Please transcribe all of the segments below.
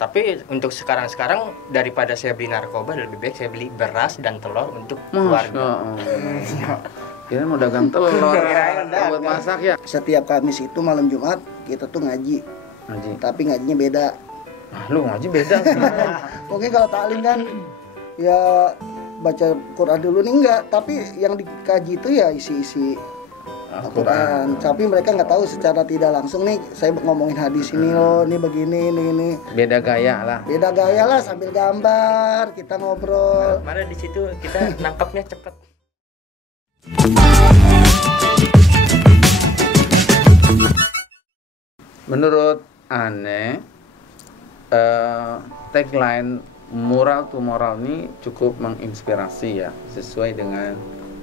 Tapi untuk sekarang daripada saya beli narkoba, lebih baik saya beli beras dan telur untuk keluarga. Kira mau dagang telur buat masak ya. Setiap Kamis itu malam Jumat kita tuh ngaji. Tapi ngajinya beda. Lu ngaji beda. Mungkin kalau taklim kan ya baca Quran dulu nih enggak, tapi yang dikaji itu ya isi-isi Al-Quran. Tapi mereka nggak tahu secara tidak langsung nih saya ngomongin hadis ini loh, ini begini, ini. Beda gaya lah. Beda gaya lah sambil gambar, kita ngobrol. Mana di situ kita nangkapnya cepet. Menurut Ane, tagline Mural to Moral ini cukup menginspirasi ya, sesuai dengan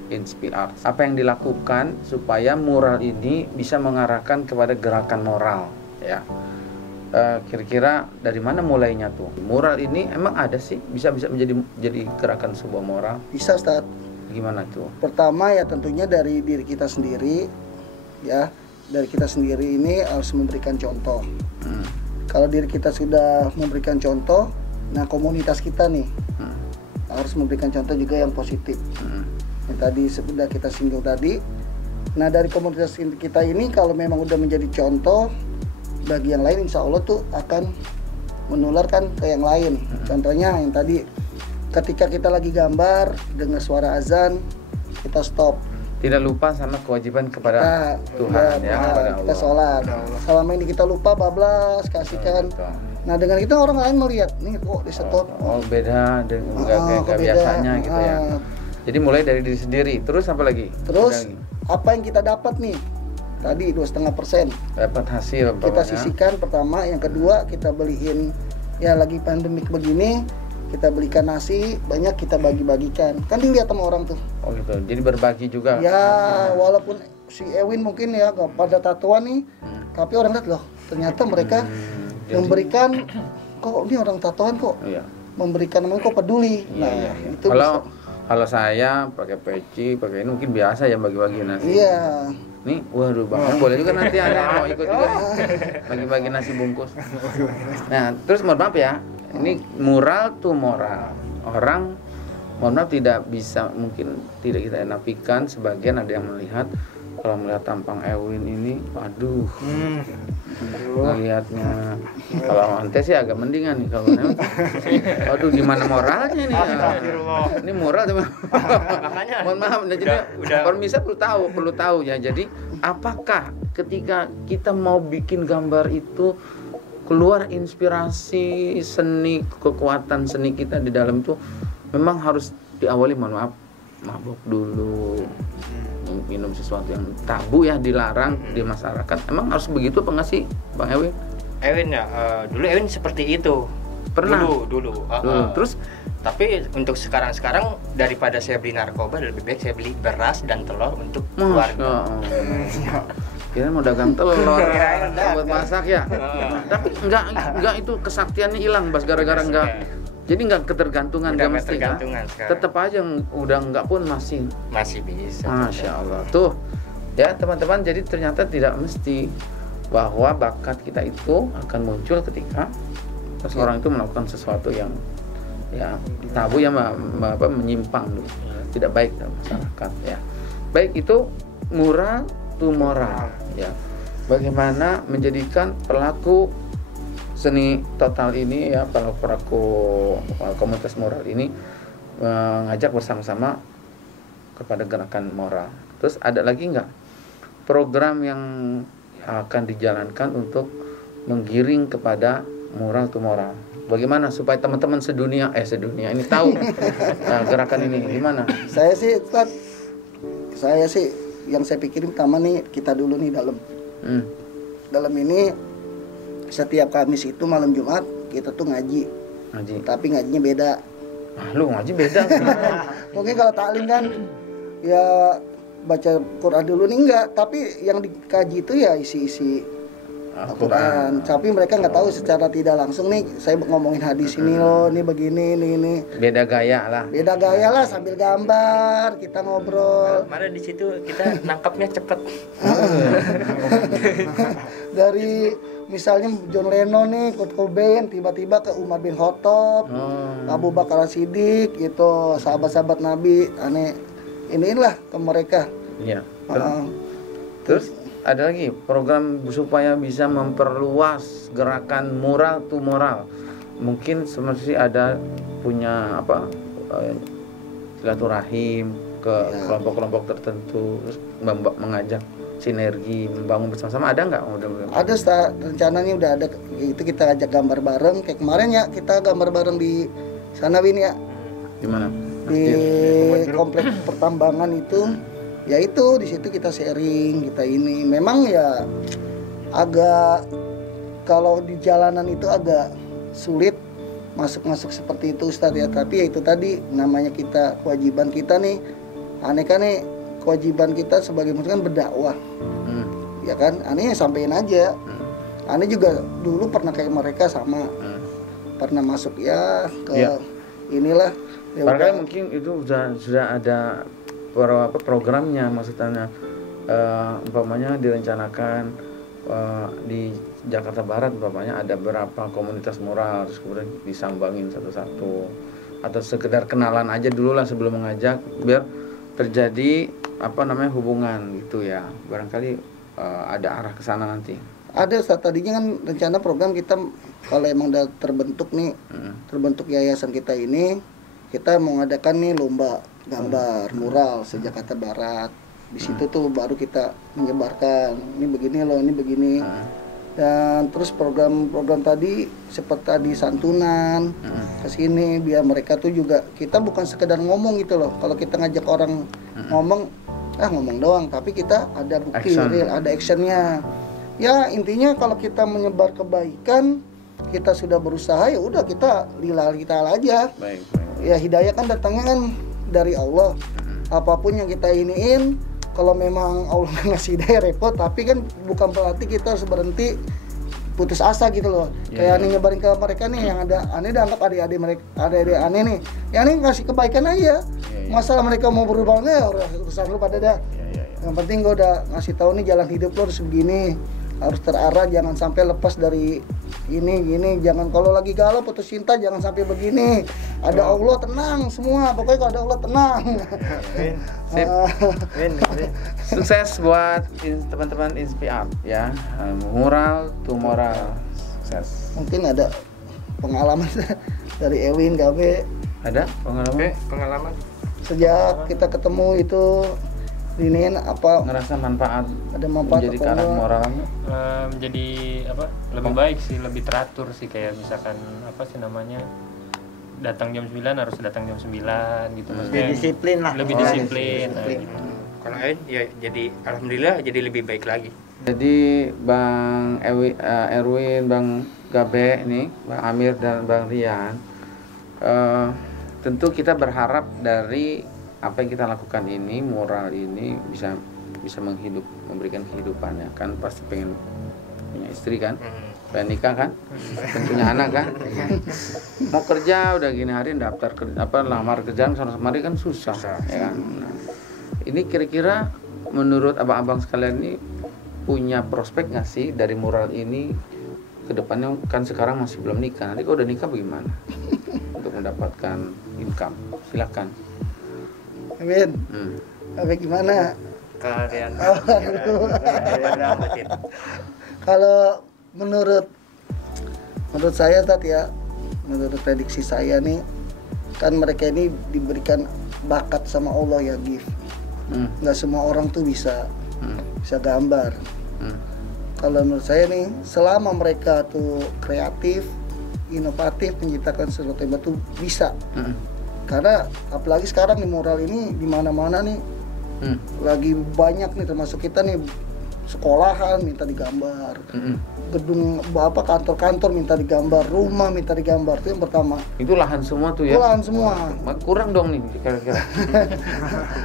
Inspire. Apa yang dilakukan supaya mural ini bisa mengarahkan kepada gerakan moral ya. Kira-kira dari mana mulainya tuh? Mural ini emang ada sih bisa menjadi gerakan sebuah moral? Bisa, Ustaz. Gimana tuh? Pertama ya tentunya dari diri kita sendiri ya. Dari kita sendiri ini harus memberikan contoh. Kalau diri kita sudah memberikan contoh, nah komunitas kita nih harus memberikan contoh juga yang positif. Yang tadi sudah kita singgung tadi. Nah dari komunitas kita ini kalau memang udah menjadi contoh bagi yang lain, insya Allah tuh akan menularkan ke yang lain. Contohnya yang tadi ketika kita lagi gambar dengar suara azan, kita stop. Tidak lupa sama kewajiban kepada Tuhan ya, kepada Allah. Kita sholat. Selama ini kita lupa bablas kasihkan. Nah dengan itu orang lain melihat nih kok di stop. Oh beda dengan kayak biasanya gitu ya. Jadi mulai dari diri sendiri, terus apa lagi? Terus apa yang kita dapat nih? Tadi 2,5%. Dapat hasil. Kita sisihkan pertama, yang kedua kita beliin ya lagi pandemik begini, kita belikan nasi banyak kita bagi-bagikan. Kan dilihat sama orang tuh. Oh gitu. Jadi berbagi juga. Ya walaupun si Ewin mungkin ya gak pada tatoan nih, tapi orang lihat loh ternyata mereka memberikan kok ini orang tatoan kok. Iya. Memberikan namanya kok peduli. Nah itu kalau saya pakai peci, pakai ini mungkin biasa ya bagi-bagi nasi. Iya. Nih, waduh bahkan boleh juga nanti ada mau ikut juga bagi-bagi nasi bungkus. Nah, terus mohon maaf ya, ini mural to moral. Orang mohon maaf tidak bisa, mungkin tidak kita nafikan, sebagian ada yang melihat kalau melihat tampang Ewin ini, waduh, melihatnya kalau ante sih agak mendingan nih kalau waduh gimana moralnya nih ya. Ini moral teman. Mohon maaf, jadi pemirsa perlu tahu ya. Jadi apakah ketika kita mau bikin gambar itu keluar inspirasi seni, kekuatan seni kita di dalam itu memang harus diawali mohon maaf mabuk dulu, minum sesuatu yang tabu ya, dilarang di masyarakat. Emang harus begitu apa nggak sih Bang Ewin? Ewin ya, dulu Ewin seperti itu. Pernah? Dulu. Terus? Tapi untuk sekarang daripada saya beli narkoba, lebih baik saya beli beras dan telur untuk keluarga. Kira mau dagang telur buat masak ya. Tapi enggak itu kesaktiannya hilang Bas gara-gara enggak. Jadi nggak ketergantungan, nggak mesti kan? Tetap aja udah nggak pun masih bisa. Masya Allah tuh ya teman-teman. Jadi ternyata tidak mesti bahwa bakat kita itu akan muncul ketika seseorang itu melakukan sesuatu yang ya tabu ya menyimpang dulu, tidak baik dalam masyarakat ya. Baik itu mural to moral ya. Bagaimana menjadikan pelaku seni total ini ya, pelaku komunitas moral ini mengajak bersama-sama kepada gerakan moral. Terus ada lagi nggak program yang akan dijalankan untuk menggiring kepada mural to moral? Bagaimana supaya teman-teman sedunia ini tahu gerakan ini gimana? Saya sih yang saya pikirin pertama nih kita dulu nih dalam ini. Setiap Kamis itu malam Jumat kita tuh ngaji. Tapi ngajinya beda. Lu ngaji beda. Mungkin kalau taklim kan ya baca Quran dulu nih enggak, tapi yang dikaji itu ya isi-isi Al-Quran. Tapi mereka nggak tahu secara tidak langsung nih saya ngomongin hadis ini loh, ini begini, ini. Beda gaya lah sambil gambar, kita ngobrol. Mana di situ kita nangkapnya cepet. misalnya John Lennon nih, Kurt Cobain, tiba-tiba ke Umar bin Khattab, Abu Bakar Siddiq, gitu, sahabat-sahabat Nabi, aneh, inilah ke mereka. Iya. Terus ada lagi program supaya bisa memperluas gerakan moral to moral. Mungkin seperti ada punya silaturahim ke kelompok-kelompok tertentu, terus mengajak sinergi, membangun bersama-sama, ada nggak? Ada, rencananya udah ada, itu kita ajak gambar bareng, kayak kemarin ya, kita gambar bareng di sana Win ya. Di mana? Di komplek pertambangan itu, ya itu di situ kita sharing, kita ini. Memang ya agak, kalau di jalanan itu agak sulit masuk seperti itu Ustaz ya, tapi ya itu tadi namanya kita, kewajiban kita nih, aneh kan nih, kewajiban kita sebagai muslim kan berdakwah, ya kan, aneh sampein aja. Aneh juga dulu pernah kayak mereka sama, pernah masuk ya ke inilah. Ya barangkali mungkin itu sudah ada programnya, maksudnya umpamanya direncanakan di Jakarta Barat umpamanya ada berapa komunitas moral, terus kemudian disambangin satu-satu, atau sekedar kenalan aja dulu lah sebelum mengajak, biar terjadi hubungan gitu ya. Barangkali ada arah ke sana nanti. Ada, saat tadinya kan rencana program kita kalau emang udah terbentuk nih, terbentuk yayasan kita ini, kita mau ngadakan nih lomba gambar mural se-Jakarta Barat. Di situ tuh baru kita menyebarkan, ini begini loh, ini begini. Dan terus program-program tadi seperti tadi santunan ke sini, biar mereka tuh juga, kita bukan sekedar ngomong gitu loh. Kalau kita ngajak orang ngomong doang, tapi kita ada bukti real, ada actionnya. Ya intinya kalau kita menyebar kebaikan, kita sudah berusaha, ya udah kita lillahi ta'ala aja. Baik. Ya hidayah kan datangnya kan dari Allah. Apapun yang kita iniin, kalau memang Allah ngasih hidayah repot, tapi kan bukan berarti kita harus berhenti putus asa gitu loh. Kayak aneh nyebarin ke mereka nih, yang ada aneh dianggap adik-adik mereka, adik-adik aneh nih, yang aneh ngasih kebaikan aja. Masalah mereka mau berubah enggak, urusan lu pada dah. Yang penting gue udah ngasih tahu nih jalan hidup lo harus begini, harus terarah, jangan sampai lepas dari ini, jangan kalau lagi galau putus cinta jangan sampai begini. Ada Allah tenang semua, pokoknya kalau ada Allah tenang. Sip. Sukses buat teman-teman Inspiart ya, moral to moral, sukses. Mungkin ada pengalaman dari Ewin Gabe. Ada pengalaman sejak kita ketemu itu, ini apa ngerasa manfaat, ada manfaat menjadi ke arah moral, menjadi lebih baik sih, lebih teratur sih, kayak misalkan datang jam 9 harus datang jam 9 gitu, maksudnya lebih disiplin lah, lebih disiplin. Kalau lain ya jadi alhamdulillah jadi lebih baik lagi. Jadi Bang Erwin, Bang Gabe ini, Bang Amir dan Bang Rian, tentu kita berharap dari apa yang kita lakukan ini, moral ini bisa memberikan kehidupan ya kan. Pasti pengen punya istri kan, pengen nikah kan, punya anak kan, mau kerja udah gini hari daftar kerja, lamar kerjaan sana kemari kan susah ya kan. Nah, ini kira-kira menurut abang-abang sekalian ini punya prospek nggak sih dari moral ini ke depannya? Kan sekarang masih belum nikah, nanti kalau udah nikah bagaimana untuk mendapatkan income? Silakan. Amin. Apa gimana? Kalian. Kalau menurut saya tadi ya, menurut prediksi saya nih, kan mereka ini diberikan bakat sama Allah ya, gift. Nggak semua orang tuh bisa gambar. Kalau menurut saya nih, selama mereka tuh kreatif, inovatif, menciptakan sesuatu yang baru bisa. Karena apalagi sekarang nih moral ini di mana-mana nih, lagi banyak nih, termasuk kita nih, sekolahan minta digambar, gedung kantor-kantor minta digambar, rumah minta digambar, itu yang pertama. Itu lahan semua tuh ya? Itu lahan semua. Kurang dong nih kira-kira.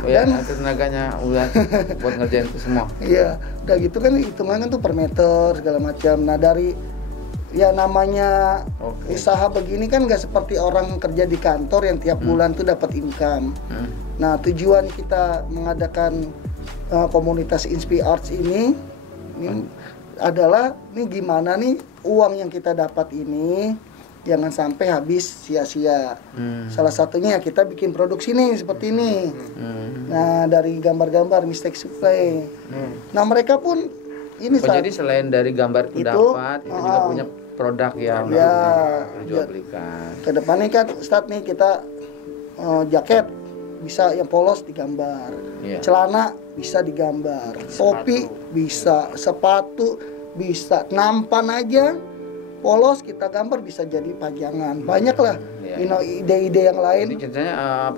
Ya, tenaganya udah buat ngerjain itu semua. Iya, udah gitu kan hitungannya tuh per meter segala macam. Nah dari ya namanya usaha begini kan nggak seperti orang kerja di kantor yang tiap bulan tuh dapat income. Nah tujuan kita mengadakan komunitas Inspiart ini adalah nih gimana nih uang yang kita dapat ini jangan sampai habis sia-sia. Salah satunya kita bikin produksi nih seperti ini. Nah, dari gambar-gambar Mistake Supply. Nah, mereka pun ini jadi selain dari gambar itu dapat, itu juga punya produk yang jual belikan. Kedepannya kan Ustadz nih kita jaket bisa yang polos digambar, celana bisa digambar, topi bisa, sepatu bisa, nampan aja polos kita gambar bisa jadi pajangan. Banyak lah ide-ide yang lain. Jadi ceritanya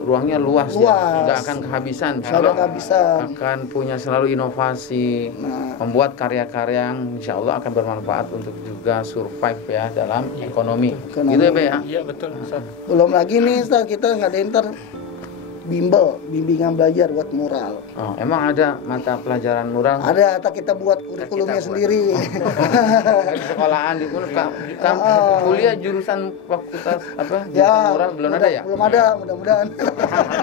ruangnya luas. Ya, nggak akan kehabisan. Akan punya selalu inovasi, membuat karya-karya yang insya Allah akan bermanfaat untuk juga survive ya dalam ekonomi. Gitu ya Pak ya? Iya betul. Belum lagi nih Ustaz, kita ngadain bimbingan belajar buat mural. Oh, emang ada mata pelajaran mural? Ada, kita buat kurikulumnya sendiri. Di sekolahan di kuliah jurusan fakultas apa? Mural belum ada ya? Belum ada, mudah-mudahan.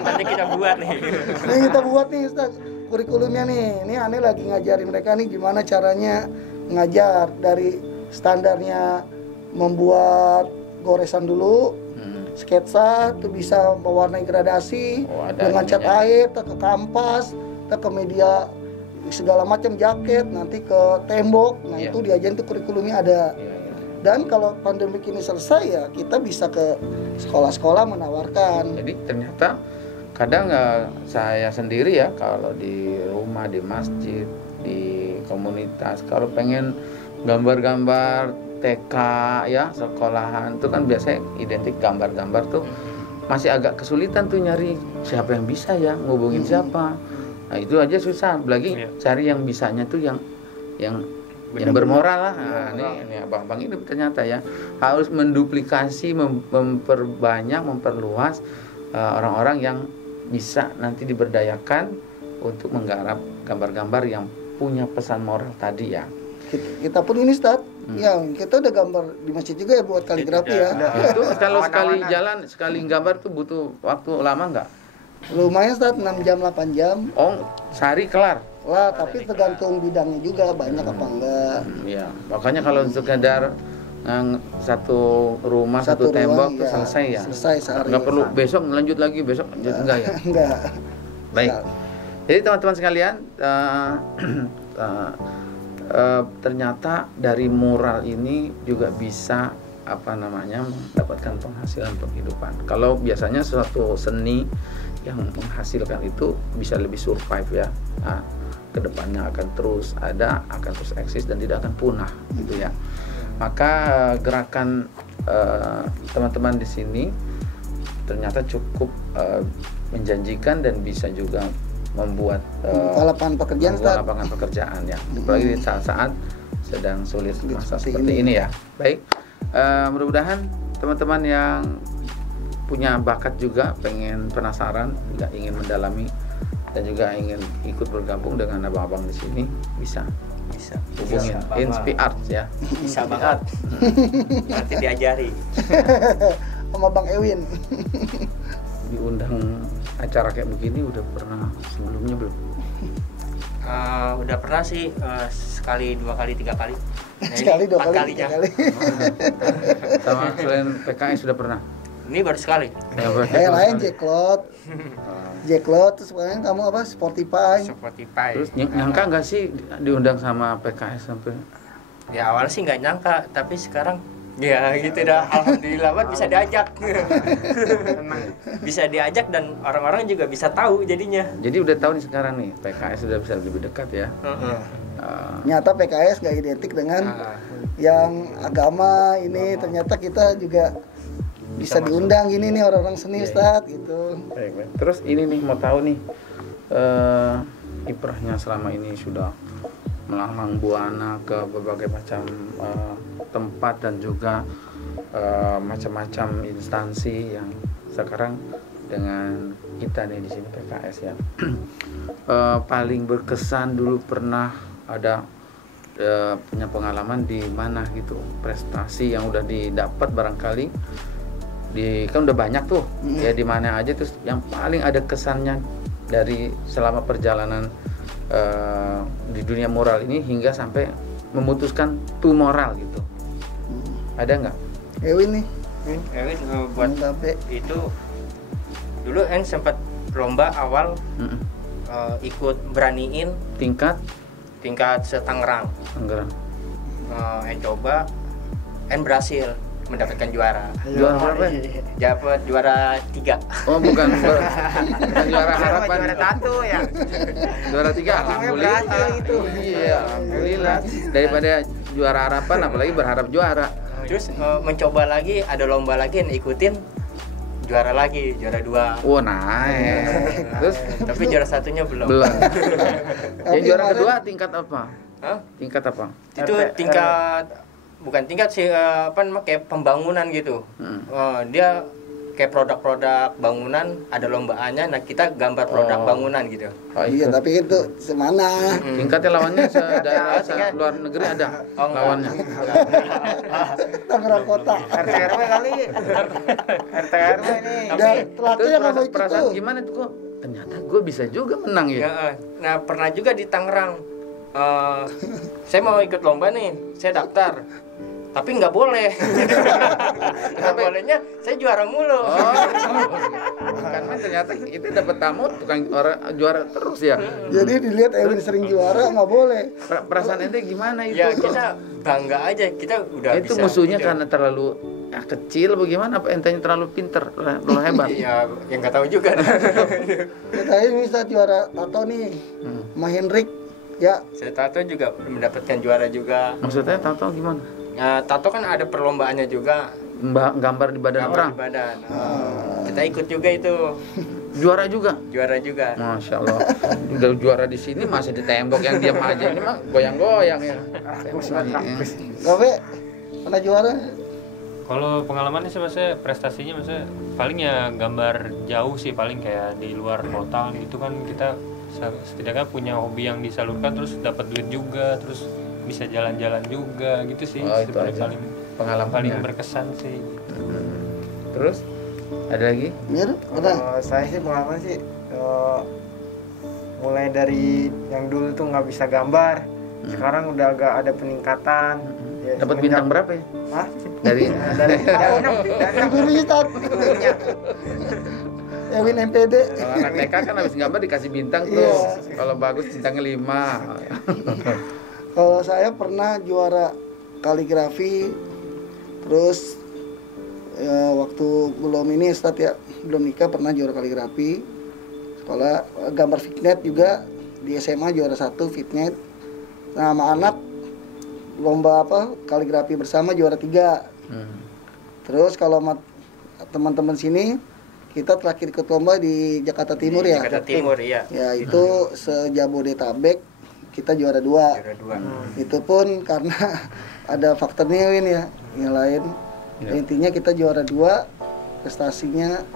Nanti kita buat nih. Ini kita buat nih Ustaz, kurikulumnya nih. Ini aneh lagi ngajarin mereka nih gimana caranya ngajar dari standarnya membuat goresan dulu. Sketsa tuh bisa mewarnai gradasi dengan cat air, ke kanvas, ke media segala macam, jaket, nanti ke tembok. Nah itu diajarin tuh kurikulumnya ada. Dan kalau pandemi ini selesai ya kita bisa ke sekolah-sekolah menawarkan. Jadi ternyata kadang saya sendiri ya kalau di rumah, di masjid, di komunitas, kalau pengen gambar-gambar TK ya, sekolahan itu kan biasanya identik gambar-gambar tuh masih agak kesulitan tuh nyari siapa yang bisa ya, ngubungin siapa. Nah itu aja susah, lagi cari yang bisanya tuh yang bermoral lah. Nah, ini abang-abang ini ternyata ya harus menduplikasi, memperbanyak, memperluas orang-orang yang bisa nanti diberdayakan untuk menggarap gambar-gambar yang punya pesan moral tadi ya. Kita pun ini Ustaz, ya kita udah gambar di masjid juga ya buat kaligrafi ya. Itu kalau sekali gambar tuh butuh waktu lama nggak? Lumayan Ustaz, 6 jam 8 jam. Oh, sehari kelar? Lah, tapi tergantung bidangnya juga banyak apa enggak. Iya, makanya kalau sekedar satu rumah, satu tembok tuh selesai ya? Selesai sehari. Nggak perlu besok lanjut lagi, besok enggak ya? Enggak. Baik. Jadi teman-teman sekalian, ternyata dari mural ini juga bisa mendapatkan penghasilan penghidupan. Kalau biasanya suatu seni yang menghasilkan itu bisa lebih survive ya, kedepannya akan terus ada, akan terus eksis dan tidak akan punah gitu ya. Maka gerakan teman-teman di sini ternyata cukup menjanjikan dan bisa juga membuat lapangan pekerjaan ya, apalagi di saat-saat sedang sulit masa seperti ini ya. Baik, mudah-mudahan teman-teman yang punya bakat juga, penasaran, juga ingin mendalami dan juga ingin ikut bergabung dengan abang-abang di sini bisa hubungin Inspi Art ya. Bisa banget. Nanti diajari sama Bang Ewin. Diundang acara kayak begini udah pernah sebelumnya belum? Udah pernah sih, sekali, 2 kali, 3 kali. Nah, sekali, 2 kali, 3 kali. Sama selain PKS sudah pernah? Ini baru sekali. Lain Jacklot, terus sekarang kamu apa? Spotify. Terus nyangka nggak sih diundang sama PKS sampai? Ya awalnya sih nggak nyangka, tapi sekarang ya gitu dah, alhamdulillah bisa diajak. Bisa diajak dan orang-orang juga bisa tahu jadinya. Jadi udah tahu nih sekarang nih PKS sudah bisa lebih dekat ya. Nyata PKS nggak identik dengan yang agama ini, ternyata kita juga bisa diundang gini nih orang-orang seni Ustaz gitu. Baik. Terus ini nih mau tahu nih kiprahnya selama ini sudah melanglang buana ke berbagai macam tempat dan juga macam-macam instansi yang sekarang dengan kita nih di sini PKS ya. Paling berkesan dulu pernah ada punya pengalaman di mana gitu, prestasi yang udah didapat barangkali kan udah banyak tuh ya, di mana aja terus yang paling ada kesannya dari selama perjalanan di dunia moral ini hingga sampai memutuskan moral gitu? Ada nggak? Ewin nih. Ewin buat itu dulu sempat lomba awal ikut beraniin tingkat setangerang. Coba berhasil mendapatkan juara. Juara berapa? Dapat juara 3. Oh bukan juara harapan. Juara 1 ya. Juara 3 alhamdulillah. Iya, alhamdulillah. Daripada juara harapan apalagi berharap juara. Terus mencoba lagi, ada lomba lagi yang ikutin, juara lagi, juara 2. Oh naik. Terus tapi juara 1-nya belum. Yang juara kedua tingkat apa? Hah? Tingkat apa? Itu bukan tingkat sih, kayak pembangunan gitu. Dia kayak produk-produk bangunan, ada lombaannya. Nah kita gambar produk bangunan gitu. Iya, tapi itu semana? Tingkatnya lawannya se-daerah luar negeri ada lawannya. Tangerang Kota. RT RW kali. RT RW ini. Dan telatnya yang mau ikut perasaan tuh. gimana tuh kok? Ternyata gue bisa juga menang ya. Nah pernah juga di Tangerang. Saya mau ikut lomba nih, saya daftar. Tapi nggak boleh. Nggak bolehnya, saya juara mulu. Karena ternyata itu dapat tamu tukang juara terus ya. Jadi dilihat Ewin sering juara nggak boleh. Perasaan ente gimana itu? Ya kita bangga aja, kita udah itu bisa. Musuhnya gitu. karena terlalu kecil bagaimana? Apa entenya terlalu pinter, terlalu hebat? Iya, yang nggak tahu juga. Kita ini bisa juara tato nih, sama Hendrik. Ya. Saya tato juga mendapatkan juara juga. Maksudnya tato gimana? Nah, tato kan ada perlombaannya juga. Gambar di badan Gambar orang. di badan. Kita ikut juga itu. Juara juga. Juara juga. Masya Allah. Udah juara di sini masih di tembok yang diam aja ini mah goyang-goyang ya. Gawe pernah juara? Kalau pengalamannya sih maksudnya prestasinya maksudnya paling ya gambar jauh sih, paling kayak di luar kota gitu kan, kita setidaknya punya hobi yang disalurkan, terus dapat duit juga, terus bisa jalan-jalan juga gitu sih. Oh, itu aja. paling Pengalaman paling ya. berkesan sih gitu. Terus ada lagi? Mir, ada. Saya sih pengalaman sih mulai dari yang dulu tuh nggak bisa gambar, sekarang udah agak ada peningkatan. Ya, Dapat bintang berapa ya? Hah? Dari Dari Yang gurunya Tat. Ewin MPD. kalau anak TK kan habis gambar dikasih bintang tuh. Iya. Kalau bagus bintangnya 5. Kalau saya pernah juara kaligrafi, terus waktu belum ini Ustadz ya, belum nikah pernah juara kaligrafi. Sekolah gambar fitnet juga di SMA juara 1 fitnet. Nah, sama anak lomba kaligrafi bersama juara 3. Terus kalau teman-teman sini kita terakhir ikut lomba di Jakarta Timur ya. Jakarta Timur iya. Ya itu se-Jabodetabek kita juara 2. Juara 2. Itu pun karena ada faktornya Win ya, yang lain. Ya. Intinya kita juara 2, prestasinya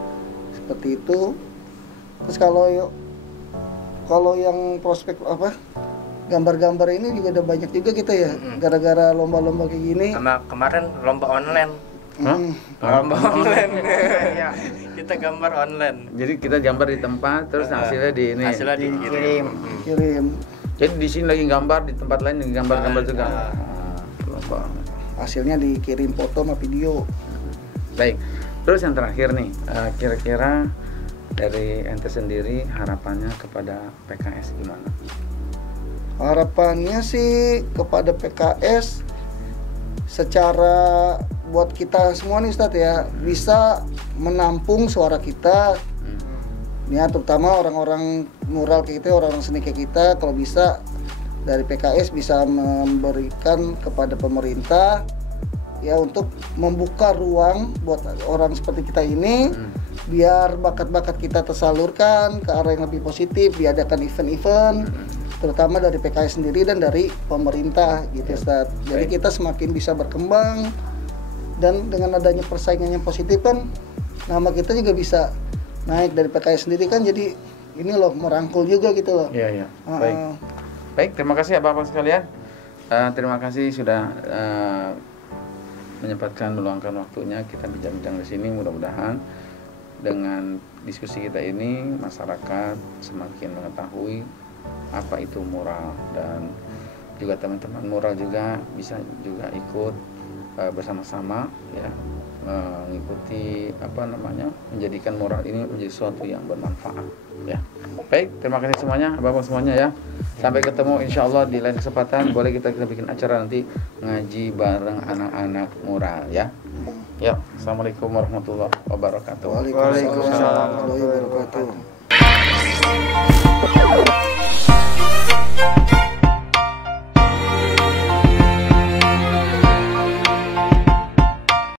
seperti itu. Terus kalau yang prospek gambar-gambar ini juga udah banyak juga kita ya, gara-gara lomba-lomba kayak gini. Sama kemarin lomba online. Lomba online. Ya, kita gambar online. Jadi kita gambar di tempat terus hasilnya di ini. Hasilnya dikirim. Kirim. Jadi di sini lagi gambar, di tempat lain lagi gambar-gambar juga. Lomba. Hasilnya dikirim foto sama video. Baik. Terus yang terakhir nih, kira-kira dari ente sendiri harapannya kepada PKS gimana? Harapannya sih kepada PKS secara buat kita semua nih Ustadz ya, bisa menampung suara kita. Ya, terutama orang-orang mural kayak kita, orang-orang seni kayak kita, kalau bisa dari PKS bisa memberikan kepada pemerintah ya untuk membuka ruang buat orang seperti kita ini, biar bakat-bakat kita tersalurkan ke arah yang lebih positif, diadakan event-event terutama dari PKS sendiri dan dari pemerintah gitu Ustaz. Jadi kita semakin bisa berkembang, dan dengan adanya persaingan yang positif kan nama kita juga bisa naik dari PKS sendiri kan, jadi ini loh merangkul juga gitu loh. Iya, iya. Baik, terima kasih Bapak sekalian. Terima kasih sudah menyempatkan meluangkan waktunya kita bincang-bincang di sini. Mudah-mudahan dengan diskusi kita ini masyarakat semakin mengetahui apa itu mural, dan juga teman-teman mural juga bisa juga ikut bersama-sama ya, mengikuti menjadikan mural ini menjadi sesuatu yang bermanfaat ya. Baik, terima kasih semuanya, Bapak semuanya ya. Sampai ketemu insya Allah di lain kesempatan. Boleh kita bikin acara nanti ngaji bareng anak-anak mural ya. Ya, assalamualaikum warahmatullahi wabarakatuh. Waalaikumsalam warahmatullahi wabarakatuh.